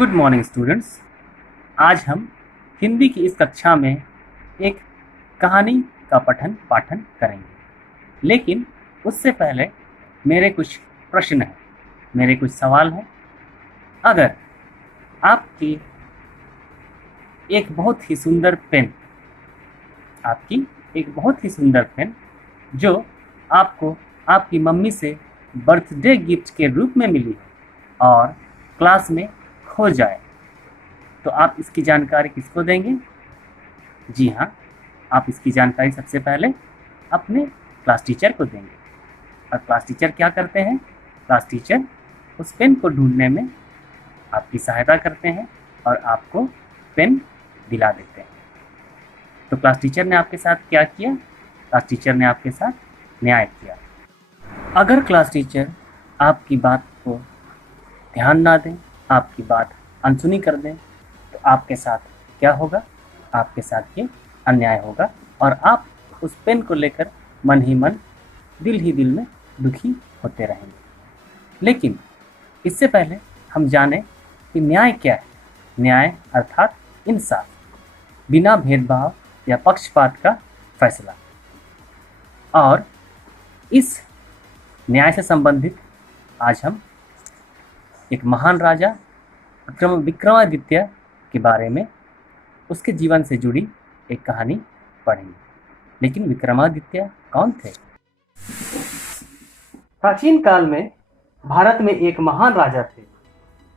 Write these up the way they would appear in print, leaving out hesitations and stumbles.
Good morning students. आज हम हिंदी की इस कक्षा में एक कहानी का पठन पाठन करेंगे, लेकिन उससे पहले मेरे कुछ प्रश्न हैं, मेरे कुछ सवाल हैं। अगर आपकी एक बहुत ही सुंदर पेन जो आपको आपकी मम्मी से बर्थडे गिफ्ट के रूप में मिली है और क्लास में खो जाए, तो आप इसकी जानकारी किसको देंगे? जी हाँ, आप इसकी जानकारी सबसे पहले अपने क्लास टीचर को देंगे। और क्लास टीचर क्या करते हैं? क्लास टीचर उस पेन को ढूंढने में आपकी सहायता करते हैं और आपको पेन दिला देते हैं। तो क्लास टीचर ने आपके साथ क्या किया? क्लास टीचर ने आपके साथ न्याय किया। अगर क्लास टीचर आपकी बात को ध्यान ना दें, आपकी बात अनसुनी कर दें, तो आपके साथ क्या होगा? आपके साथ ये अन्याय होगा और आप उस पेन को लेकर मन ही मन, दिल ही दिल में दुखी होते रहेंगे। लेकिन इससे पहले हम जानें कि न्याय क्या है। न्याय अर्थात इंसाफ, बिना भेदभाव या पक्षपात का फैसला। और इस न्याय से संबंधित आज हम एक महान राजा विक्रमादित्य के बारे में, उसके जीवन से जुड़ी एक कहानी पढ़ेंगे। लेकिन विक्रमादित्य कौन थे? प्राचीन काल में भारत में एक महान राजा थे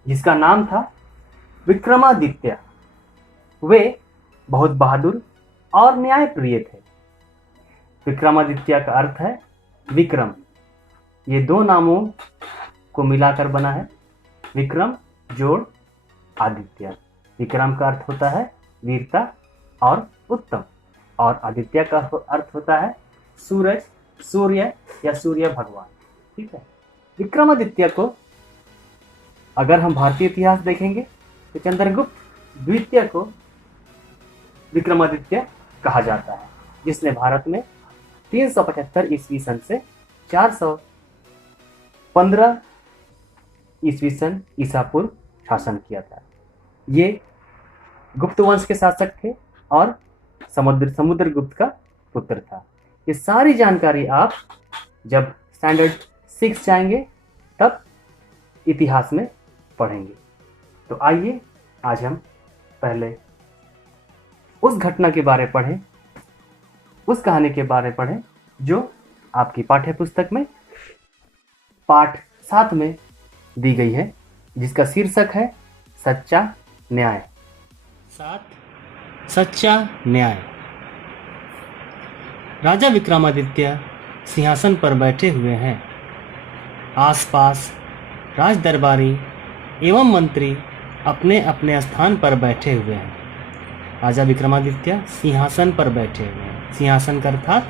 जिसका नाम था विक्रमादित्य। वे बहुत बहादुर और न्यायप्रिय थे। विक्रमादित्य का अर्थ है विक्रम। ये दो नामों को मिलाकर बना है, विक्रम जोड़ आदित्य। विक्रम का अर्थ होता है वीरता और उत्तम, और आदित्य का अर्थ होता है सूरज, सूर्य या सूर्य भगवान। ठीक है। विक्रमादित्य को अगर हम भारतीय इतिहास देखेंगे तो चंद्रगुप्त द्वितीय को विक्रमादित्य कहा जाता है, जिसने भारत में 375 ईस्वी सन से 415 ईस्वी सन ईसा पूर्व शासन किया था। ये गुप्त वंश के शासक थे और समुद्रगुप्त का पुत्र था। ये सारी जानकारी आप जब स्टैंडर्ड 6 जाएंगे तब इतिहास में पढ़ेंगे। तो आइए आज हम पहले उस घटना के बारे पढ़ें, उस कहानी के बारे पढ़ें जो आपकी पाठ्य पुस्तक में पाठ 7 में दी गई है, जिसका शीर्षक है सच्चा न्याय। 7 सच्चा न्याय। राजा विक्रमादित्य सिंहासन पर बैठे हुए हैं। आसपास राज दरबारी एवं मंत्री अपने अपने स्थान पर बैठे हुए हैं। राजा विक्रमादित्य सिंहासन पर बैठे हुए हैं। सिंहासन का अर्थात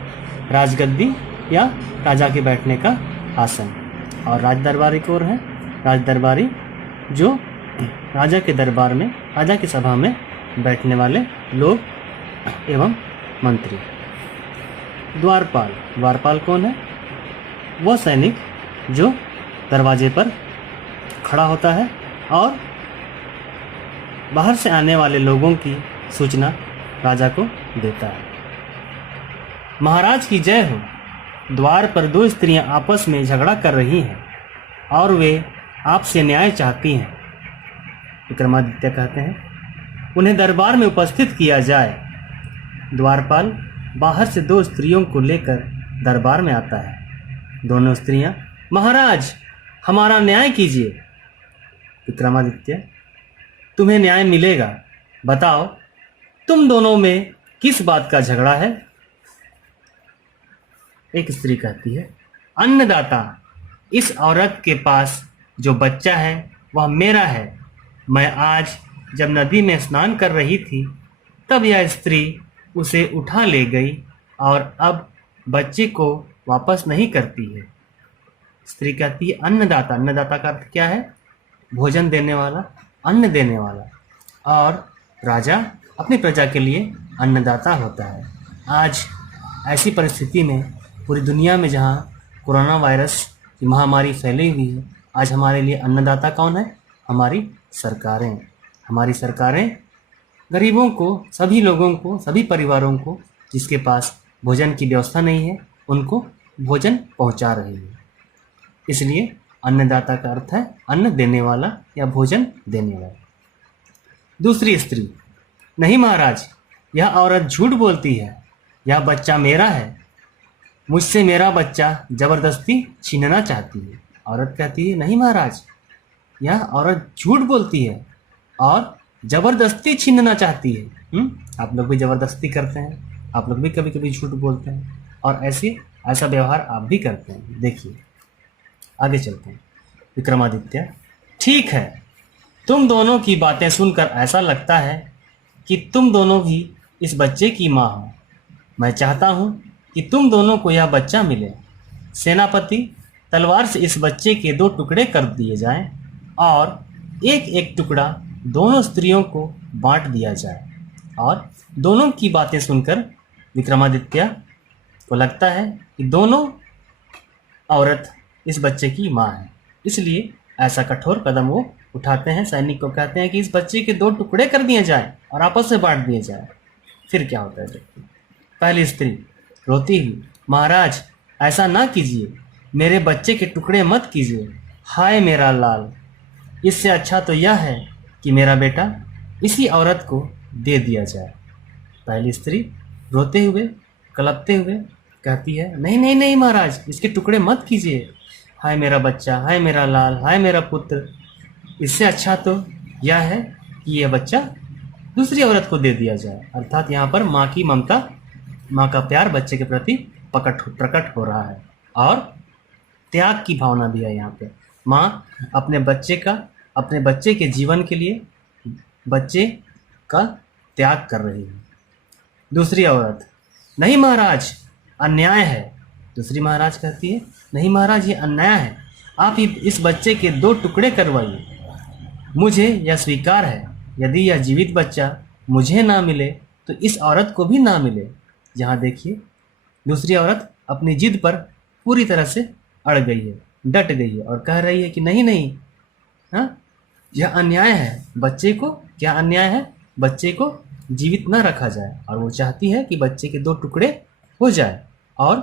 राजगद्दी या राजा के बैठने का आसन। और राज दरबारी कौन है? राज दरबारी जो राजा के दरबार में, राजा की सभा में बैठने वाले लोग एवं मंत्री। द्वारपाल। द्वारपाल कौन है? वो सैनिक जो दरवाजे पर खड़ा होता है और बाहर से आने वाले लोगों की सूचना राजा को देता है। महाराज की जय हो। द्वार पर 2 स्त्रियां आपस में झगड़ा कर रही हैं और वे आपसे न्याय चाहती हैं। विक्रमादित्य कहते हैं उन्हें दरबार में उपस्थित किया जाए। द्वारपाल बाहर से 2 स्त्रियों को लेकर दरबार में आता है। दोनों स्त्रियां, महाराज हमारा न्याय कीजिए। विक्रमादित्य, तुम्हें न्याय मिलेगा। बताओ तुम दोनों में किस बात का झगड़ा है? एक स्त्री कहती है, अन्नदाता, इस औरत के पास जो बच्चा है वह मेरा है। मैं आज जब नदी में स्नान कर रही थी तब यह स्त्री उसे उठा ले गई और अब बच्चे को वापस नहीं करती है। स्त्री कहती है, अन्नदाता। अन्नदाता का अर्थ क्या है? भोजन देने वाला, अन्न देने वाला। और राजा अपनी प्रजा के लिए अन्नदाता होता है। आज ऐसी परिस्थिति में पूरी दुनिया में जहाँ कोरोना वायरस की महामारी फैली हुई है, आज हमारे लिए अन्नदाता कौन है? हमारी सरकारें। हमारी सरकारें गरीबों को, सभी लोगों को, सभी परिवारों को जिसके पास भोजन की व्यवस्था नहीं है उनको भोजन पहुंचा रही है। इसलिए अन्नदाता का अर्थ है अन्न देने वाला या भोजन देने वाला। दूसरी स्त्री, नहीं महाराज, यह औरत झूठ बोलती है, यह बच्चा मेरा है, मुझसे मेरा बच्चा जबरदस्ती छीनना चाहती है। औरत कहती है, नहीं महाराज, यह औरत झूठ बोलती है और जबरदस्ती छीनना चाहती है। आप लोग भी जबरदस्ती करते हैं, आप लोग भी कभी कभी झूठ बोलते हैं और ऐसा व्यवहार आप भी करते हैं। देखिए आगे चलते हैं। विक्रमादित्य, ठीक है, तुम दोनों की बातें सुनकर ऐसा लगता है कि तुम दोनों भी इस बच्चे की माँ हो। मैं चाहता हूँ कि तुम दोनों को यह बच्चा मिले। सेनापति, तलवार से इस बच्चे के 2 टुकड़े कर दिए जाएं और एक एक टुकड़ा दोनों स्त्रियों को बांट दिया जाए। और दोनों की बातें सुनकर विक्रमादित्य को लगता है कि दोनों औरत इस बच्चे की माँ है, इसलिए ऐसा कठोर कदम वो उठाते हैं। सैनिक को कहते हैं कि इस बच्चे के 2 टुकड़े कर दिए जाए और आपस में बांट दिए जाए। फिर क्या होता है देखिए। पहली स्त्री रोती हुई, महाराज ऐसा ना कीजिए, मेरे बच्चे के टुकड़े मत कीजिए, हाय मेरा लाल, इससे अच्छा तो यह है कि मेरा बेटा इसी औरत को दे दिया जाए। पहली स्त्री रोते हुए, कलपते हुए कहती है, नहीं नहीं नहीं महाराज, इसके टुकड़े मत कीजिए, हाय मेरा बच्चा, हाय मेरा लाल, हाय मेरा पुत्र, इससे अच्छा तो यह है कि यह बच्चा दूसरी औरत को दे दिया जाए। अर्थात यहाँ पर माँ की ममता, माँ का प्यार बच्चे के प्रति प्रकट हो रहा है और त्याग की भावना भी है। यहाँ पे माँ अपने बच्चे के जीवन के लिए बच्चे का त्याग कर रही है। दूसरी औरत, नहीं महाराज, अन्याय है। दूसरी महाराज कहती है, नहीं महाराज, ये अन्याय है, आप ही इस बच्चे के 2 टुकड़े करवाइए। मुझे यह स्वीकार है, यदि यह जीवित बच्चा मुझे ना मिले तो इस औरत को भी ना मिले। यहाँ देखिए, दूसरी औरत अपनी जिद पर पूरी तरह से अड़ गई है, डट गई है और कह रही है कि नहीं नहीं, हाँ, यह अन्याय है, बच्चे को क्या अन्याय है, बच्चे को जीवित न रखा जाए। और वो चाहती है कि बच्चे के 2 टुकड़े हो जाए और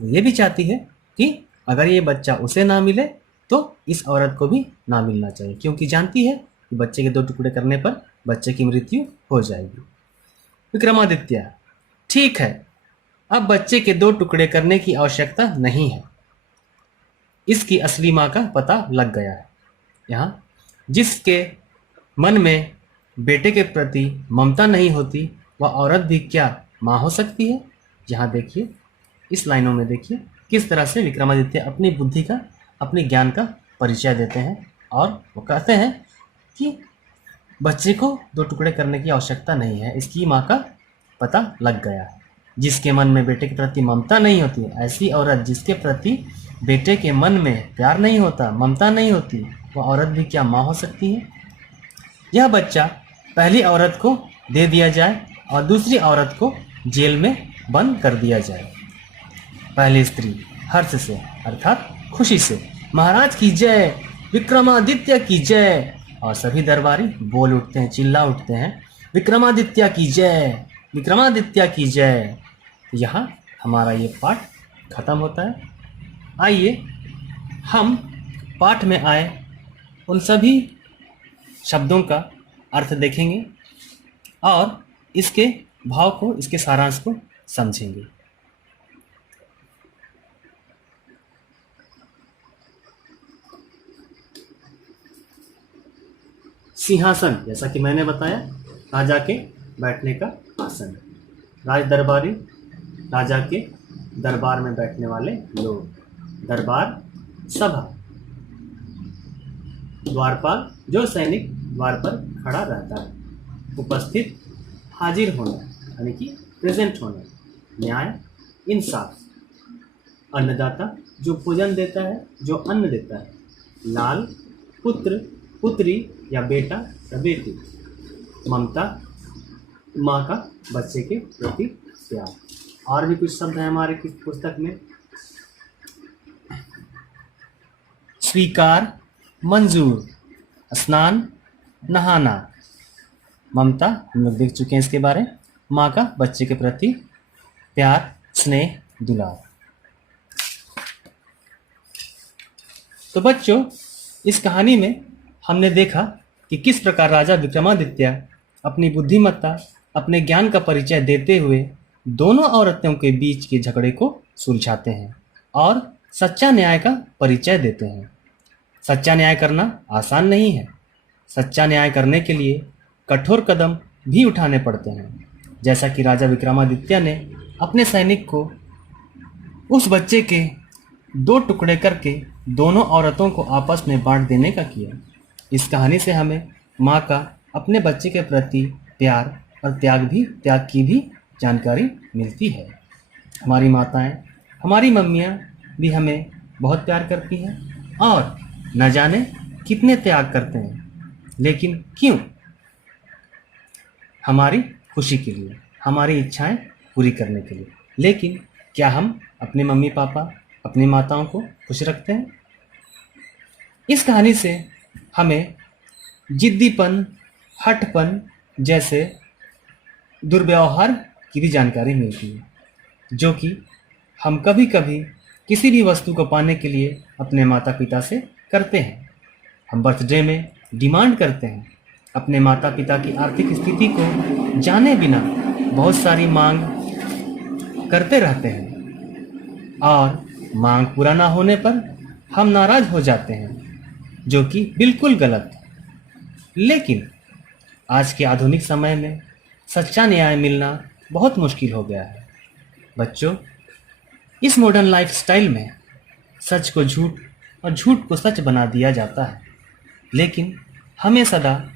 वो ये भी चाहती है कि अगर ये बच्चा उसे ना मिले तो इस औरत को भी ना मिलना चाहिए, क्योंकि जानती है कि बच्चे के 2 टुकड़े करने पर बच्चे की मृत्यु हो जाएगी। विक्रमादित्य, ठीक है, अब बच्चे के 2 टुकड़े करने की आवश्यकता नहीं है, इसकी असली माँ का पता लग गया है। यहाँ जिसके मन में बेटे के प्रति ममता नहीं होती वह औरत भी क्या माँ हो सकती है। यहाँ देखिए, इस लाइनों में देखिए किस तरह से विक्रमादित्य अपनी बुद्धि का, अपने ज्ञान का परिचय देते हैं और वो कहते हैं कि बच्चे को 2 टुकड़े करने की आवश्यकता नहीं है, इसकी माँ का पता लग गया है। जिसके मन में बेटे के प्रति ममता नहीं होती, ऐसी औरत जिसके प्रति बेटे के मन में प्यार नहीं होता, ममता नहीं होती, वह औरत भी क्या माँ हो सकती है। यह बच्चा पहली औरत को दे दिया जाए और दूसरी औरत को जेल में बंद कर दिया जाए। पहली स्त्री हर्ष से अर्थात खुशी से, महाराज की जय, विक्रमादित्य की जय। और सभी दरबारी बोल उठते हैं, चिल्ला उठते हैं, विक्रमादित्य की जय, विक्रमादित्य की जय। यहाँ हमारा ये पाठ खत्म होता है। आइए हम पाठ में आए उन सभी शब्दों का अर्थ देखेंगे और इसके भाव को, इसके सारांश को समझेंगे। सिंहासन, जैसा कि मैंने बताया, राजा के बैठने का आसन। राज दरबारी, राजा के दरबार में बैठने वाले लोग। दरबार सभा। द्वारपाल, जो सैनिक द्वार पर खड़ा रहता है। उपस्थित, हाजिर होना यानी कि प्रेजेंट होना। न्याय, इंसाफ। अन्नदाता, जो भोजन देता है, जो अन्न देता है। लाल, पुत्र, पुत्री या बेटा या बेटी। ममता, माँ का बच्चे के प्रति प्यार। और भी कुछ शब्द हैं हमारे किस पुस्तक में। स्वीकार, मंजूर, स्नान, नहाना। ममता हम लोग देख चुके हैं इसके बारे में। माँ का बच्चे के प्रति प्यार, स्नेह, दुलार। तो बच्चों, इस कहानी में हमने देखा कि किस प्रकार राजा विक्रमादित्य अपनी बुद्धिमत्ता, अपने ज्ञान का परिचय देते हुए दोनों औरतों के बीच के झगड़े को सुलझाते हैं और सच्चा न्याय का परिचय देते हैं। सच्चा न्याय करना आसान नहीं है। सच्चा न्याय करने के लिए कठोर कदम भी उठाने पड़ते हैं, जैसा कि राजा विक्रमादित्य ने अपने सैनिक को उस बच्चे के 2 टुकड़े करके दोनों औरतों को आपस में बांट देने का किया। इस कहानी से हमें माँ का अपने बच्चे के प्रति प्यार और त्याग की भी जानकारी मिलती है। हमारी माताएं, हमारी मम्मियाँ भी हमें बहुत प्यार करती हैं और न जाने कितने त्याग करते हैं, लेकिन क्यों? हमारी खुशी के लिए, हमारी इच्छाएं पूरी करने के लिए। लेकिन क्या हम अपने मम्मी पापा, अपनी माताओं को खुश रखते हैं? इस कहानी से हमें जिद्दीपन, हठपन जैसे दुर्व्यवहार की भी जानकारी मिलती है, जो कि हम कभी कभी किसी भी वस्तु को पाने के लिए अपने माता पिता से करते हैं। हम बर्थडे में डिमांड करते हैं, अपने माता पिता की आर्थिक स्थिति को जाने बिना बहुत सारी मांग करते रहते हैं और मांग पूरा ना होने पर हम नाराज हो जाते हैं, जो कि बिल्कुल गलत है। लेकिन आज के आधुनिक समय में सच्चा न्याय मिलना बहुत मुश्किल हो गया है। बच्चों, इस मॉडर्न लाइफस्टाइल में सच को झूठ और झूठ को सच बना दिया जाता है, लेकिन हमें सदा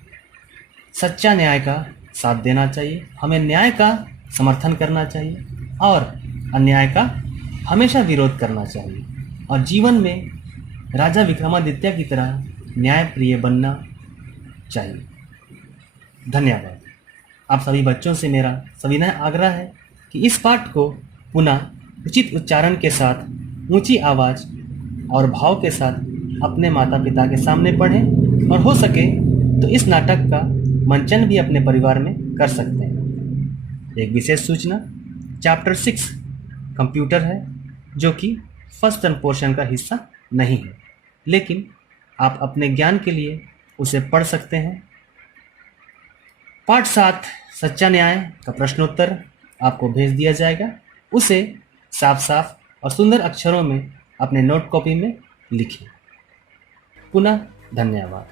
सच्चा न्याय का साथ देना चाहिए। हमें न्याय का समर्थन करना चाहिए और अन्याय का हमेशा विरोध करना चाहिए और जीवन में राजा विक्रमादित्य की तरह न्यायप्रिय बनना चाहिए। धन्यवाद। आप सभी बच्चों से मेरा सविनय आग्रह है कि इस पाठ को पुनः उचित उच्चारण के साथ, ऊंची आवाज़ और भाव के साथ अपने माता पिता के सामने पढ़ें और हो सके तो इस नाटक का मंचन भी अपने परिवार में कर सकते हैं। एक विशेष सूचना, चैप्टर 6 कंप्यूटर है, जो कि फर्स्ट टर्म पोर्शन का हिस्सा नहीं है, लेकिन आप अपने ज्ञान के लिए उसे पढ़ सकते हैं। पाठ 7 सच्चा न्याय का प्रश्नोत्तर आपको भेज दिया जाएगा। उसे साफ साफ और सुंदर अक्षरों में अपने नोट कॉपी में लिखें। पुनः धन्यवाद।